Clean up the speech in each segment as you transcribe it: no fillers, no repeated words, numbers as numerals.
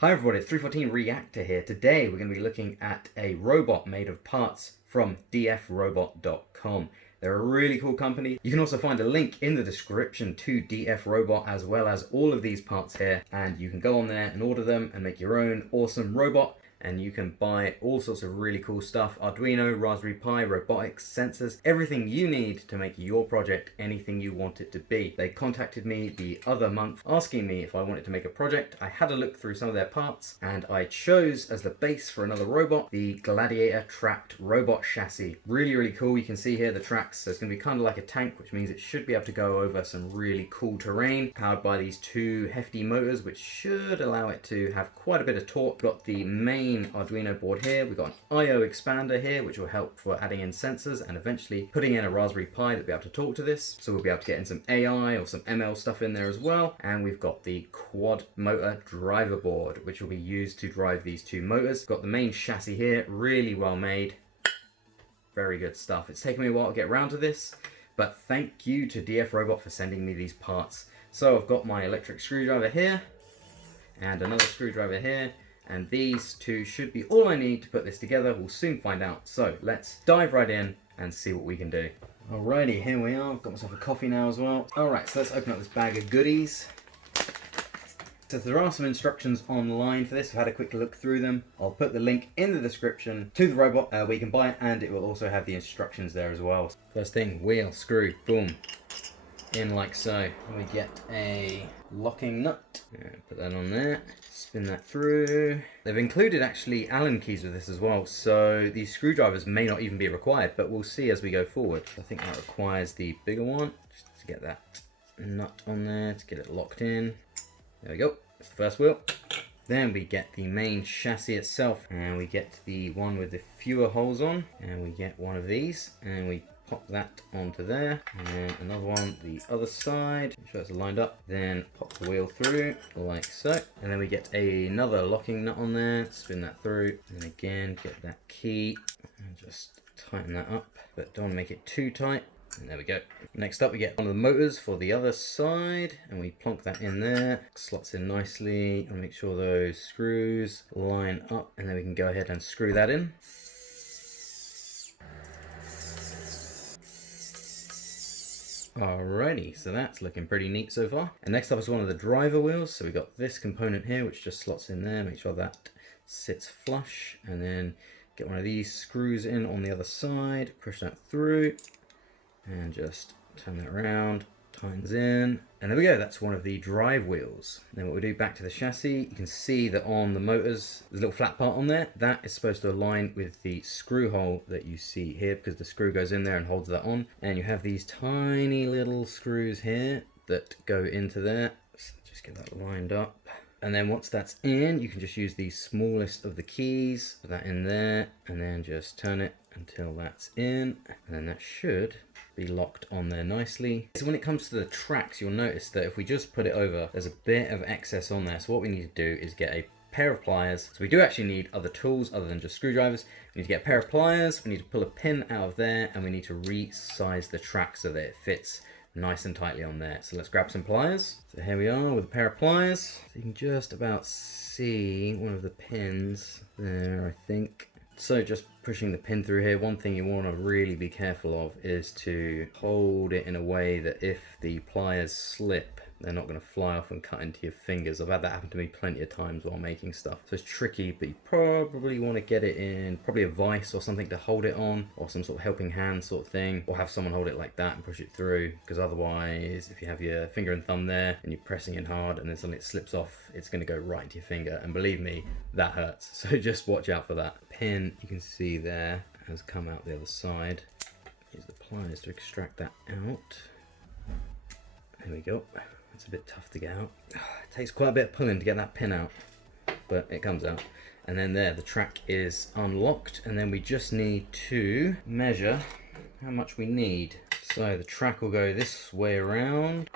Hi everybody, it's 314 Reactor here. Today we're going to be looking at a robot made of parts from dfrobot.com. They're a really cool company. You can also find a link in the description to DF Robot as well as all of these parts here, and you can go on there and order them and make your own awesome robot. And you can buy all sorts of really cool stuff: Arduino, Raspberry Pi, robotics, sensors, everything you need to make your project anything you want it to be. They contacted me the other month asking me if I wanted to make a project. I had a look through some of their parts and I chose as the base for another robot the Gladiator trapped robot chassis. Really cool. You can see here the tracks. So it's going to be kind of like a tank, which means it should be able to go over some really cool terrain, powered by these two hefty motors, which should allow it to have quite a bit of torque. Got the main Arduino board here. We've got an I/O expander here, which will help for adding in sensors and eventually putting in a Raspberry Pi that'll be able to talk to this. So we'll be able to get in some AI or some ML stuff in there as well. And we've got the quad motor driver board, which will be used to drive these two motors. Got the main chassis here, really well made. Very good stuff. It's taken me a while to get around to this, but thank you to DF Robot for sending me these parts. So I've got my electric screwdriver here and another screwdriver here. And these two should be all I need to put this together. We'll soon find out. So let's dive right in and see what we can do. Alrighty, here we are. I've got myself a coffee now as well. Alright, so let's open up this bag of goodies. So there are some instructions online for this. I've had a quick look through them. I'll put the link in the description to the robot where you can buy it, and it will also have the instructions there as well. First thing, wheel, screw, boom. In like so. We get a locking nut. Put that on there. Spin that through. They've included actually Allen keys with this as well, so these screwdrivers may not even be required, but we'll see as we go forward. I think that requires the bigger one, just to get that nut on there, to get it locked in. There we go. That's the first wheel. Then we get the main chassis itself, and we get the one with the fewer holes on, and we get one of these, and we pop that onto there, and then another one the other side. Make sure it's lined up. Then pop the wheel through like so, and then we get another locking nut on there. Spin that through, and again get that key and just tighten that up, but don't want to make it too tight. And there we go. Next up we get one of the motors for the other side, and we plonk that in there. Slots in nicely, and make sure those screws line up, and then we can go ahead and screw that in. Alrighty, so that's looking pretty neat so far. And next up is one of the driver wheels. So we got this component here, which just slots in there. Make sure that sits flush, and then get one of these screws in on the other side. Push that through, and just turn that around. Tightens in, and there we go. That's one of the drive wheels. Then what we do, back to the chassis. You can see that on the motors there's a little flat part on there. That is supposed to align with the screw hole that you see here, because the screw goes in there and holds that on. And you have these tiny little screws here that go into there. So just get that lined up, and then once that's in, you can just use the smallest of the keys, put that in there, and then just turn it until that's in, and then that should be locked on there nicely. So when it comes to the tracks, you'll notice that if we just put it over, there's a bit of excess on there. So what we need to do is get a pair of pliers. So we do actually need other tools other than just screwdrivers. We need to get a pair of pliers, we need to pull a pin out of there, and we need to resize the track so that it fits nice and tightly on there. So let's grab some pliers. So here we are with a pair of pliers. So you can just about see one of the pins there, I think. So just pushing the pin through here. One thing you want to really be careful of is to hold it in a way that if the pliers slip, they're not going to fly off and cut into your fingers. I've had that happen to me plenty of times while making stuff. So it's tricky, but you probably want to get it in probably a vise or something to hold it on, or some sort of helping hand sort of thing, or have someone hold it like that and push it through, because otherwise if you have your finger and thumb there and you're pressing in hard and then something slips off, it's going to go right into your finger, and believe me, that hurts. So just watch out for that. Pin, you can see there, has come out the other side. Use the pliers to extract that out. There we go. It's a bit tough to get out. It takes quite a bit of pulling to get that pin out, but it comes out. And then there, the track is unlocked, and then we just need to measure how much we need. So the track will go this way around,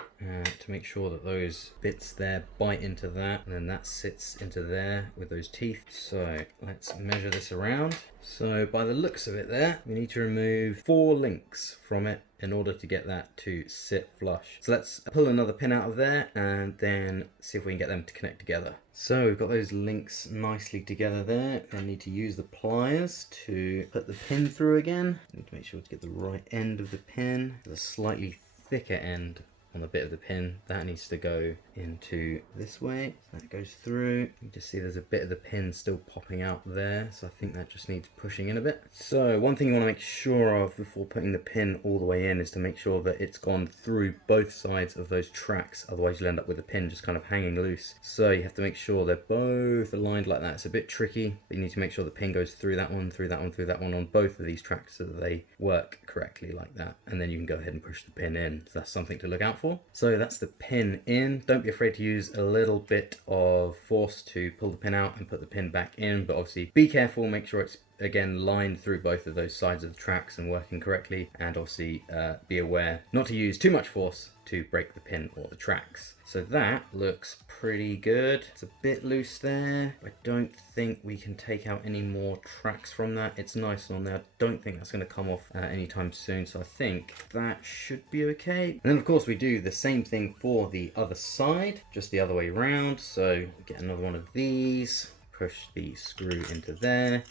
to make sure that those bits there bite into that, and then that sits into there with those teeth. So let's measure this around. So by the looks of it there, we need to remove 4 links from it in order to get that to sit flush. So let's pull another pin out of there and then see if we can get them to connect together. So we've got those links nicely together there. I need to use the pliers to put the pin through again. I need to make sure to get the right end of the pin. There's a slightly thicker end on the bit of the pin that needs to go into this way. So that goes through. You just see there's a bit of the pin still popping out there, so I think that just needs pushing in a bit. So one thing you want to make sure of before putting the pin all the way in is to make sure that it's gone through both sides of those tracks, otherwise you'll end up with the pin just kind of hanging loose. So you have to make sure they're both aligned like that. It's a bit tricky, but you need to make sure the pin goes through that one, through that one, through that one on both of these tracks so that they work correctly like that, and then you can go ahead and push the pin in. So that's something to look out for. So that's the pin in. Don't be afraid to use a little bit of force to pull the pin out and put the pin back in, but obviously be careful, make sure it's again lined through both of those sides of the tracks and working correctly, and obviously be aware not to use too much force to break the pin or the tracks. So that looks pretty good. It's a bit loose there. I don't think we can take out any more tracks from that. It's nice on there. I don't think that's going to come off anytime soon, so I think that should be okay. And then of course we do the same thing for the other side, just the other way around. So get another one of these, push the screw into there,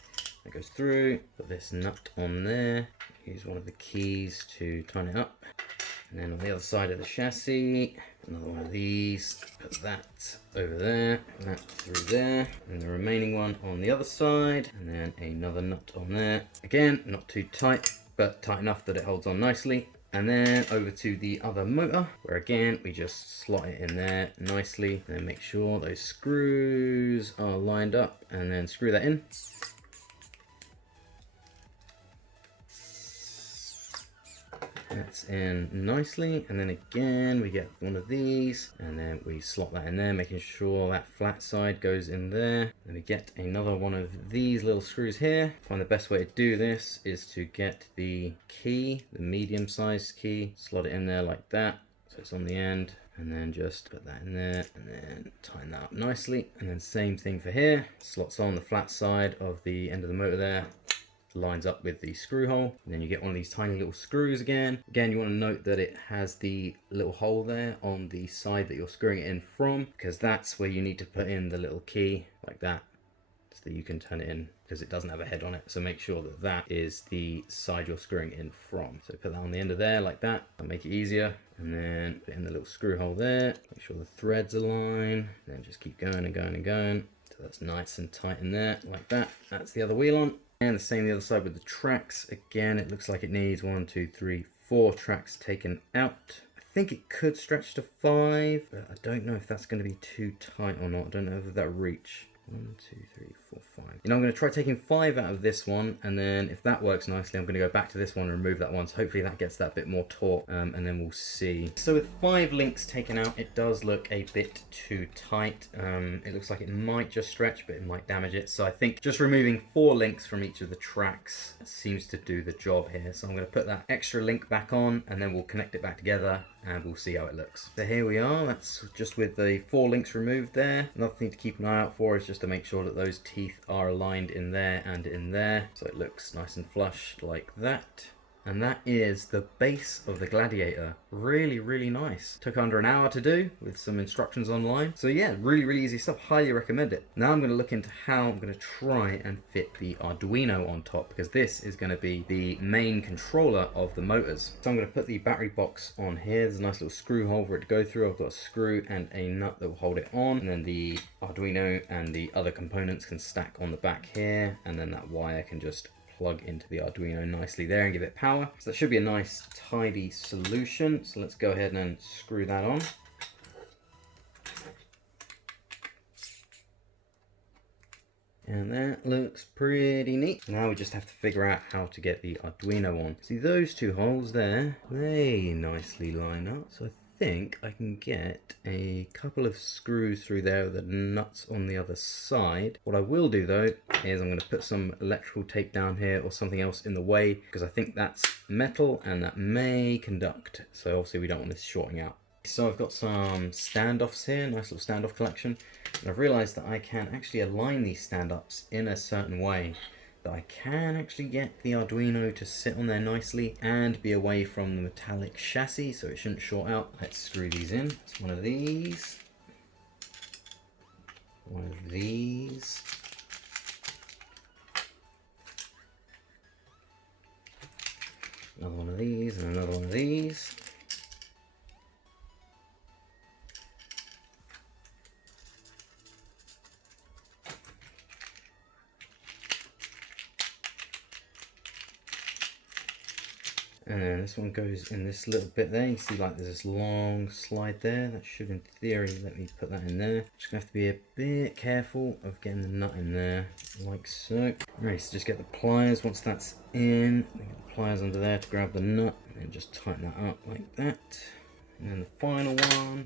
that goes through, put this nut on there, use one of the keys to tighten it up. And then on the other side of the chassis, another one of these, put that over there, that through there, and the remaining one on the other side, and then another nut on there. Again, not too tight, but tight enough that it holds on nicely. And then over to the other motor, where again, we just slot it in there nicely, and then make sure those screws are lined up, and then screw that in. That's in nicely, and then again we get one of these and then we slot that in there, making sure that flat side goes in there. Then we get another one of these little screws here. I find the best way to do this is to get the key, the medium sized key, slot it in there like that so it's on the end, and then just put that in there and then tighten that up nicely. And then same thing for here, slots on the flat side of the end of the motor there, lines up with the screw hole, and then you get one of these tiny little screws again. Again, you want to note that it has the little hole there on the side that you're screwing it in from, because that's where you need to put in the little key like that, so that you can turn it in, because it doesn't have a head on it. So make sure that that is the side you're screwing in from. So put that on the end of there like that, that'll make it easier. And then put in the little screw hole there, make sure the threads align, and then just keep going and going and going. So that's nice and tight in there like that. That's the other wheel on. And the same the other side with the tracks. Again, it looks like it needs 1, 2, 3, 4 tracks taken out. I think it could stretch to 5, but I don't know if that's going to be too tight or not. I don't know if that'll reach. 1, 2, 3, 4, 5. You know, I'm going to try taking 5 out of this one, and then if that works nicely, I'm going to go back to this one and remove that one. So hopefully that gets that bit more taut, and then we'll see. So with 5 links taken out, it does look a bit too tight. It looks like it might just stretch, but it might damage it. So I think just removing 4 links from each of the tracks seems to do the job here. So I'm going to put that extra link back on, and then we'll connect it back together, and we'll see how it looks. So here we are. That's just with the 4 links removed there. Another thing to keep an eye out for is just to make sure that those teeth are aligned in there and in there, so it looks nice and flush like that. And that is the base of the Gladiator. Really, really nice. Took under an hour to do with some instructions online. So yeah, really, really easy stuff. Highly recommend it. Now I'm going to look into how I'm going to try and fit the Arduino on top, because this is going to be the main controller of the motors. So I'm going to put the battery box on here. There's a nice little screw hole for it to go through. I've got a screw and a nut that will hold it on. And then the Arduino and the other components can stack on the back here. And then that wire can just plug into the Arduino nicely there and give it power. So that should be a nice tidy solution. So let's go ahead and screw that on. And that looks pretty neat. Now we just have to figure out how to get the Arduino on. See those 2 holes there? They nicely line up. So I think I can get a couple of screws through there with the nuts on the other side. What I will do though is I'm going to put some electrical tape down here or something else in the way, because I think that's metal and that may conduct. So obviously we don't want this shorting out. So I've got some standoffs here, nice little standoff collection, and I've realized that I can actually align these stand-ups in a certain way that I can actually get the Arduino to sit on there nicely and be away from the metallic chassis, so it shouldn't short out. Let's screw these in. It's one of these, one of these, another one of these, and another one of these. And then this one goes in this little bit there. You see like there's this long slide there. That should in theory let me put that in there. Just gonna have to be a bit careful of getting the nut in there, like so. Alright, so just get the pliers. Once that's in, get the pliers under there to grab the nut and just tighten that up like that. And then the final one,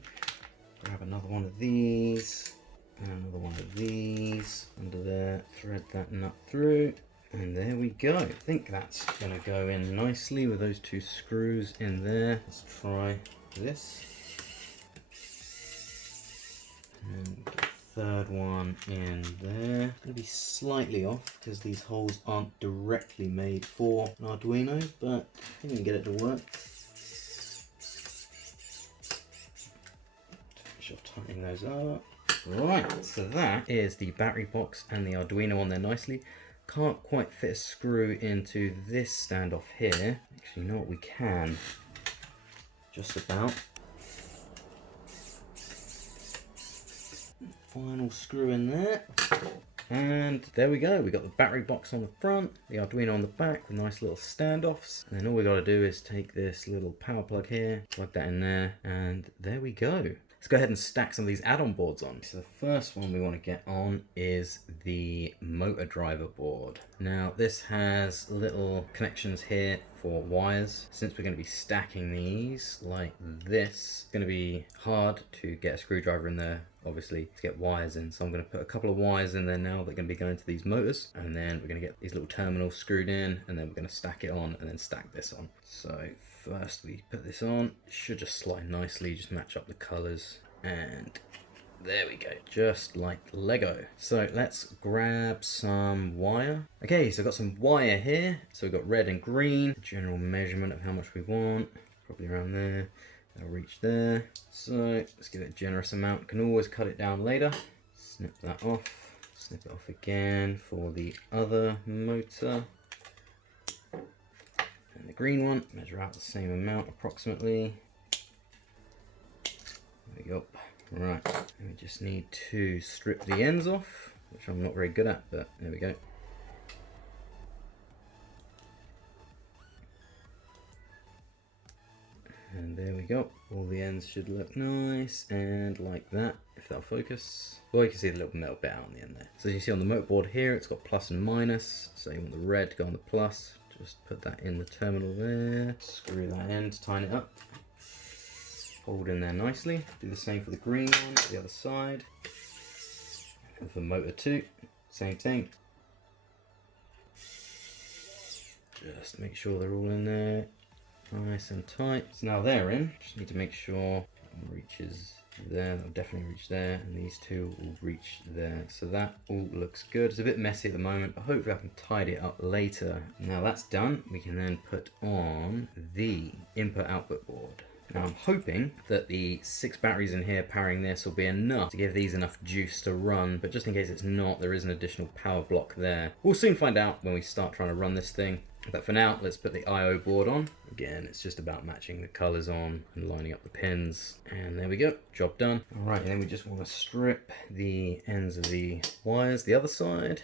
grab another one of these and another one of these under there, thread that nut through. And there we go. I think that's going to go in nicely with those two screws in there. Let's try this. And get the third one in there. It's going to be slightly off because these holes aren't directly made for an Arduino, but I think we can get it to work. Finish off tightening those up. Right, so that is the battery box and the Arduino on there nicely. Can't quite fit a screw into this standoff here. Actually, you know what, we can. Just about. Final screw in there. And there we go. We got the battery box on the front, the Arduino on the back with nice little standoffs. And then all we got to do is take this little power plug here, plug that in there, and there we go. Let's go ahead and stack some of these add-on boards on. So the first one we want to get on is the motor driver board. Now this has little connections here for wires. Since we're going to be stacking these like this, it's going to be hard to get a screwdriver in there, obviously, to get wires in. So I'm going to put a couple of wires in there now that are going to be going to these motors, and then we're going to get these little terminals screwed in, and then we're going to stack it on and then stack this on. So first we put this on. It should just slide nicely, just match up the colors, and there we go, just like Lego. So let's grab some wire. Okay, so I've got some wire here. So we've got red and green, general measurement of how much we want, probably around there. That'll reach there. So let's give it a generous amount. Can always cut it down later. Snip that off. Snip it off again for the other motor. And the green one, measure out the same amount approximately. There we go. Right, we just need to strip the ends off, which I'm not very good at, but there we go. And there we go. All the ends should look nice and like that, if that'll focus. Well, you can see the little metal bit out on the end there. So as you see on the motor board here, it's got plus and minus. So you want the red to go on the plus. Just put that in the terminal there. Screw that in to tighten it up. Hold in there nicely. Do the same for the green one, the other side. And for motor 2, same thing. Just make sure they're all in there, nice and tight. So now they're in. Just need to make sure it reaches there. That'll definitely reach there, and these two will reach there. So that all looks good. It's a bit messy at the moment, but hopefully I can tidy it up later. Now that's done, we can then put on the input-output board. Now I'm hoping that the 6 batteries in here powering this will be enough to give these enough juice to run, but just in case it's not, there is an additional power block there. We'll soon find out when we start trying to run this thing. But for now, let's put the I/O board on. Again, it's just about matching the colors on and lining up the pins. And there we go, job done. All right, and then we just want to strip the ends of the wires the other side.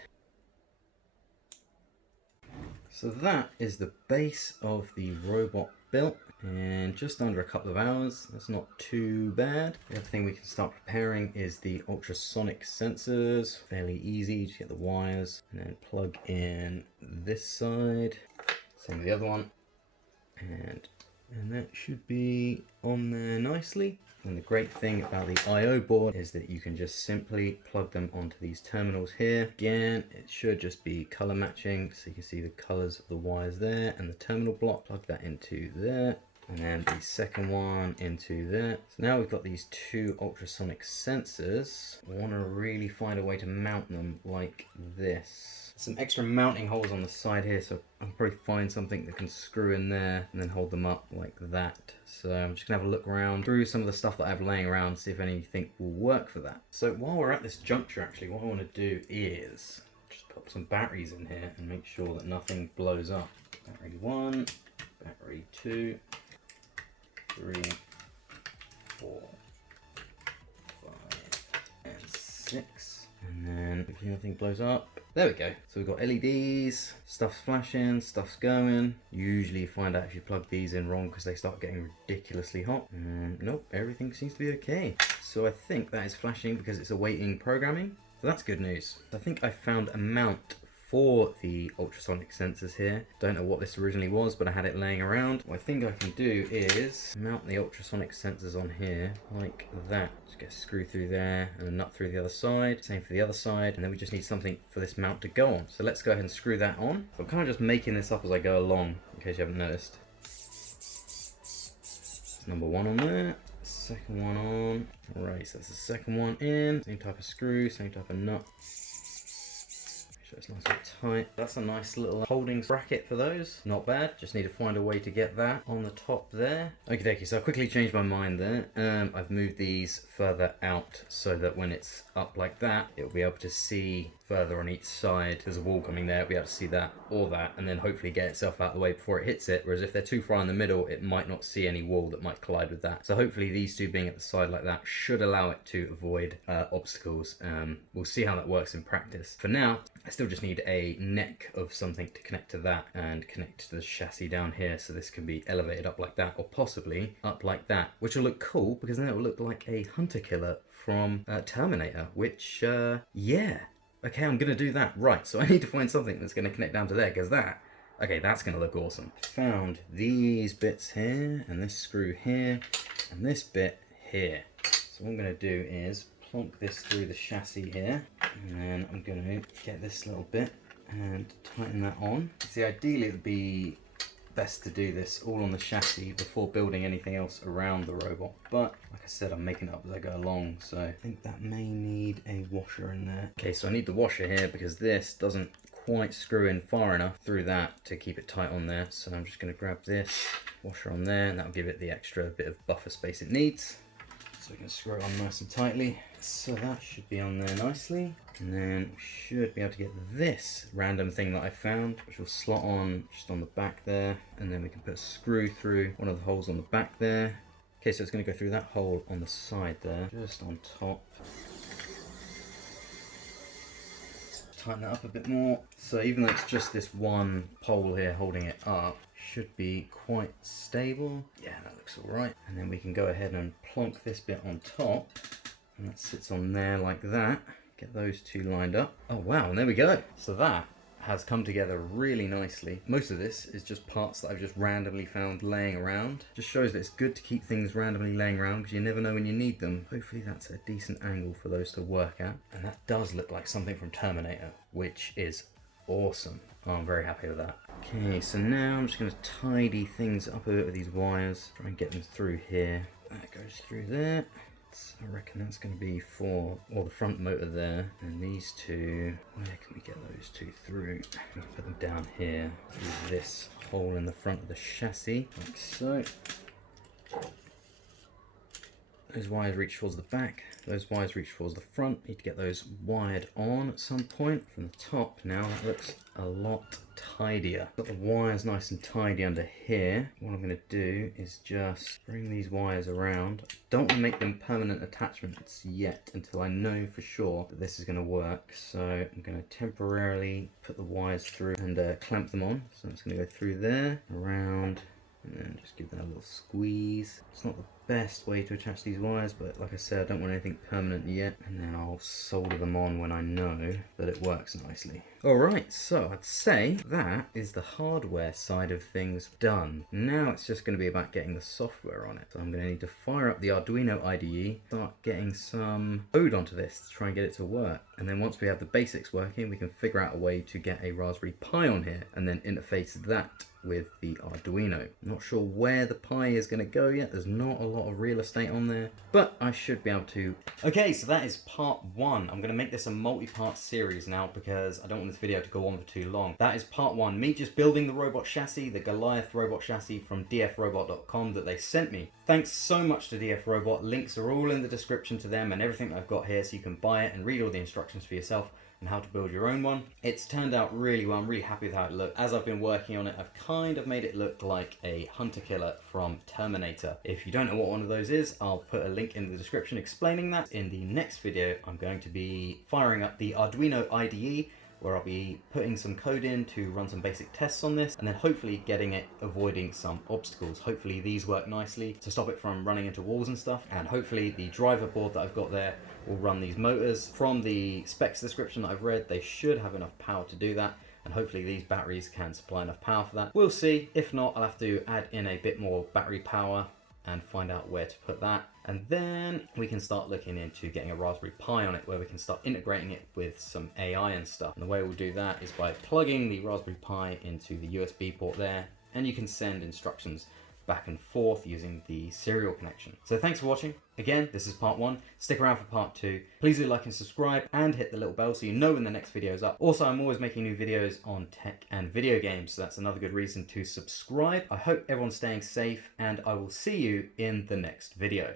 So that is the base of the robot built in just under a couple of hours. That's not too bad. The other thing we can start preparing is the ultrasonic sensors. Fairly easy, just get the wires and then plug in this side. Same with the other one. And that should be on there nicely. And the great thing about the I/O board is that you can just simply plug them onto these terminals here. Again, it should just be color matching, so you can see the colors of the wires there and the terminal block. Plug that into there, and then the second one into there. So now we've got these two ultrasonic sensors. I want to really find a way to mount them like this. Some extra mounting holes on the side here, so I'll probably find something that can screw in there and then hold them up like that. So I'm just gonna have a look around through some of the stuff that I have laying around, see if anything will work for that. So while we're at this juncture, actually, what I want to do is just put some batteries in here and make sure that nothing blows up. Battery 1, battery 2, 3, 4, 5, and 6. And then if nothing blows up, there we go. So we've got LEDs, stuff's flashing, stuff's going. Usually you find out if you plug these in wrong because they start getting ridiculously hot. And nope, everything seems to be okay. So I think that is flashing because it's awaiting programming. So that's good news. I think I found a mount for the ultrasonic sensors here. Don't know what this originally was, but I had it laying around. What I think I can do is mount the ultrasonic sensors on here like that. Just get a screw through there and a nut through the other side. Same for the other side. And then we just need something for this mount to go on. So let's go ahead and screw that on. So I'm kind of just making this up as I go along, in case you haven't noticed. That's number 1 on there. Second one on. Alright, so that's the second one in. Same type of screw, same type of nut. It's nice and tight. That's a nice little holding bracket for those. Not bad. Just need to find a way to get that on the top there. Okie dokie, so I quickly changed my mind there. I've moved these further out so that when it's up like that, it'll be able to see further on each side. There's a wall coming there, it'll be able to see that or that, and then hopefully get itself out of the way before it hits it. Whereas if they're too far in the middle, it might not see any wall that might collide with that. So hopefully these two being at the side like that should allow it to avoid obstacles. We'll see how that works in practice. For now, I still just need a neck of something to connect to that and connect to the chassis down here, so this can be elevated up like that, or possibly up like that, which will look cool because then it will look like a hunter killer from Terminator, which yeah, okay, I'm gonna do that. Right, so I need to find something that's gonna connect down to there, because okay, that's gonna look awesome. Found these bits here, and this screw here, and this bit here. So what I'm gonna do is plonk this through the chassis here, and then I'm going to get this little bit and tighten that on. See, ideally it would be best to do this all on the chassis before building anything else around the robot, but like I said, I'm making it up as I go along, so I think that may need a washer in there. Okay, so I need the washer here because this doesn't quite screw in far enough through that to keep it tight on there, so I'm just going to grab this washer on there, and that'll give it the extra bit of buffer space it needs. So we can screw it on nice and tightly. So that should be on there nicely. And then we should be able to get this random thing that I found, which will slot on just on the back there. And then we can put a screw through one of the holes on the back there. Okay, so it's going to go through that hole on the side there, just on top. Tighten that up a bit more. So even though it's just this one pole here holding it up, should be quite stable. Yeah, that looks all right. And then we can go ahead and plonk this bit on top, and that sits on there like that. Get those two lined up. Oh wow, and there we go. So that has come together really nicely. Most of this is just parts that I've just randomly found laying around. Just shows that it's good to keep things randomly laying around because you never know when you need them. Hopefully that's a decent angle for those to work at. And that does look like something from Terminator, which is awesome. Oh, I'm very happy with that. Okay, so now I'm just going to tidy things up a bit with these wires. Try and get them through here. That goes through there. So I reckon that's going to be for the front motor there. And these two, where can we get those two through? I'm going to put them down here through this hole in the front of the chassis, like so. Those wires reach towards the back, those wires reach towards the front. Need to get those wired on at some point. From the top now, that looks a lot tidier. Got the wires nice and tidy under here. What I'm going to do is just bring these wires around. Don't want to make them permanent attachments yet until I know for sure that this is going to work. So I'm going to temporarily put the wires through and clamp them on. So it's going to go through there, around, and then just give that a little squeeze. It's not the best way to attach these wires, but like I said, I don't want anything permanent yet, and then I'll solder them on when I know that it works nicely. Alright, so I'd say that is the hardware side of things done. Now it's just going to be about getting the software on it. So I'm going to need to fire up the Arduino IDE, start getting some code onto this to try and get it to work. And then once we have the basics working, we can figure out a way to get a Raspberry Pi on here and then interface that with the Arduino. I'm not sure where the Pi is going to go yet. There's not a lot of real estate on there, but I should be able to. Okay, so that is part 1. I'm going to make this a multi-part series now because I don't want this video to go on for too long. That is part 1. Me just building the robot chassis, the Goliath robot chassis from dfrobot.com that they sent me. Thanks so much to DF Robot. Links are all in the description to them and everything that I've got here, so you can buy it and read all the instructions for yourself and how to build your own one. It's turned out really well. I'm really happy with how it looked. As I've been working on it, I've kind of made it look like a hunter killer from Terminator. If you don't know what one of those is, I'll put a link in the description explaining that. In the next video, I'm going to be firing up the Arduino IDE, where I'll be putting some code in to run some basic tests on this, and then hopefully getting it avoiding some obstacles. Hopefully these work nicely to stop it from running into walls and stuff, and hopefully the driver board that I've got there will run these motors. From the specs description that I've read, they should have enough power to do that, and hopefully these batteries can supply enough power for that. We'll see. If not, I'll have to add in a bit more battery power and find out where to put that. And then we can start looking into getting a Raspberry Pi on it, where we can start integrating it with some AI and stuff. And the way we'll do that is by plugging the Raspberry Pi into the USB port there, and you can send instructions back and forth using the serial connection. So thanks for watching. Again, this is part 1. Stick around for part 2. Please do like and subscribe and hit the little bell so you know when the next video is up. Also, I'm always making new videos on tech and video games, so that's another good reason to subscribe. I hope everyone's staying safe, and I will see you in the next video.